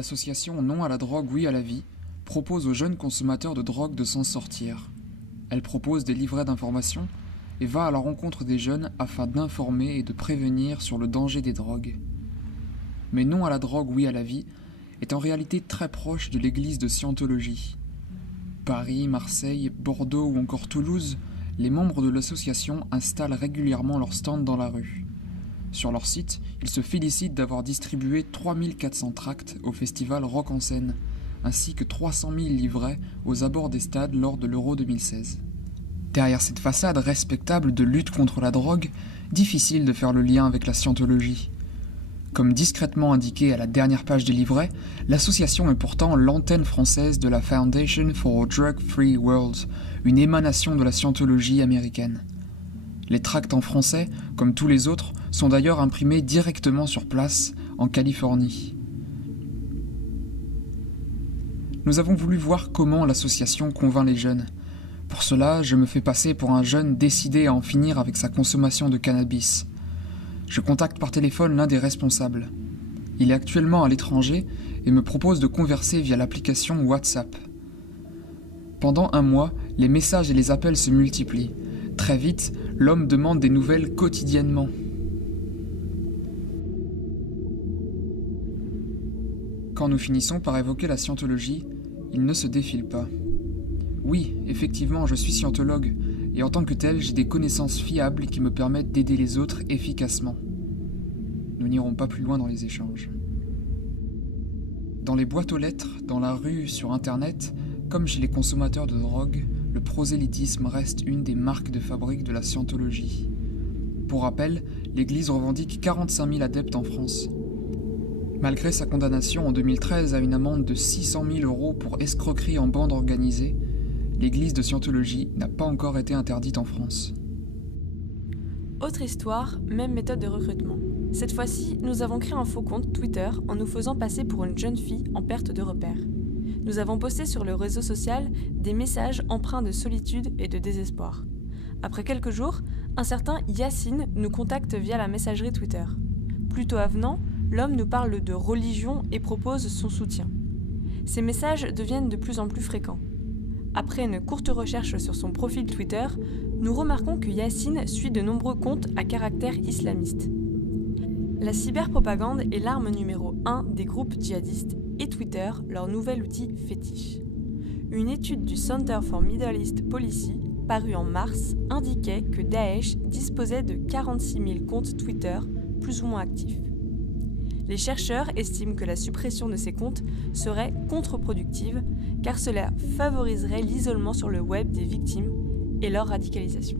l'association Non à la drogue, oui à la vie propose aux jeunes consommateurs de drogue de s'en sortir. Elle propose des livrets d'information et va à la rencontre des jeunes afin d'informer et de prévenir sur le danger des drogues. Mais Non à la drogue, oui à la vie est en réalité très proche de l'église de Scientologie. Paris, Marseille, Bordeaux ou encore Toulouse, les membres de l'association installent régulièrement leurs stands dans la rue. Sur leur site, ils se félicitent d'avoir distribué 3400 tracts au festival Rock en Seine, ainsi que 300 000 livrets aux abords des stades lors de l'Euro 2016. Derrière cette façade respectable de lutte contre la drogue, difficile de faire le lien avec la scientologie. Comme discrètement indiqué à la dernière page des livrets, l'association est pourtant l'antenne française de la Foundation for a Drug-Free World, une émanation de la scientologie américaine. Les tracts en français, comme tous les autres, sont d'ailleurs imprimés directement sur place, en Californie. Nous avons voulu voir comment l'association convainc les jeunes. Pour cela, je me fais passer pour un jeune décidé à en finir avec sa consommation de cannabis. Je contacte par téléphone l'un des responsables. Il est actuellement à l'étranger et me propose de converser via l'application WhatsApp. Pendant un mois, les messages et les appels se multiplient. Très vite, l'homme demande des nouvelles quotidiennement. Quand nous finissons par évoquer la scientologie, il ne se défile pas. Oui, effectivement, je suis scientologue, et en tant que tel, j'ai des connaissances fiables qui me permettent d'aider les autres efficacement. Nous n'irons pas plus loin dans les échanges. Dans les boîtes aux lettres, dans la rue, sur Internet, comme chez les consommateurs de drogue, le prosélytisme reste une des marques de fabrique de la scientologie. Pour rappel, l'Église revendique 45 000 adeptes en France. Malgré sa condamnation en 2013 à une amende de 600 000 € pour escroquerie en bande organisée, l'Église de Scientologie n'a pas encore été interdite en France. Autre histoire, même méthode de recrutement. Cette fois-ci, nous avons créé un faux compte Twitter en nous faisant passer pour une jeune fille en perte de repère. Nous avons posté sur le réseau social des messages empreints de solitude et de désespoir. Après quelques jours, un certain Yacine nous contacte via la messagerie Twitter. Plutôt avenant, l'homme nous parle de religion et propose son soutien. Ces messages deviennent de plus en plus fréquents. Après une courte recherche sur son profil Twitter, nous remarquons que Yacine suit de nombreux comptes à caractère islamiste. La cyberpropagande est l'arme numéro 1 des groupes djihadistes et Twitter leur nouvel outil fétiche. Une étude du Center for Middle East Policy, parue en mars, indiquait que Daesh disposait de 46 000 comptes Twitter plus ou moins actifs. Les chercheurs estiment que la suppression de ces comptes serait contre-productive car cela favoriserait l'isolement sur le web des victimes et leur radicalisation.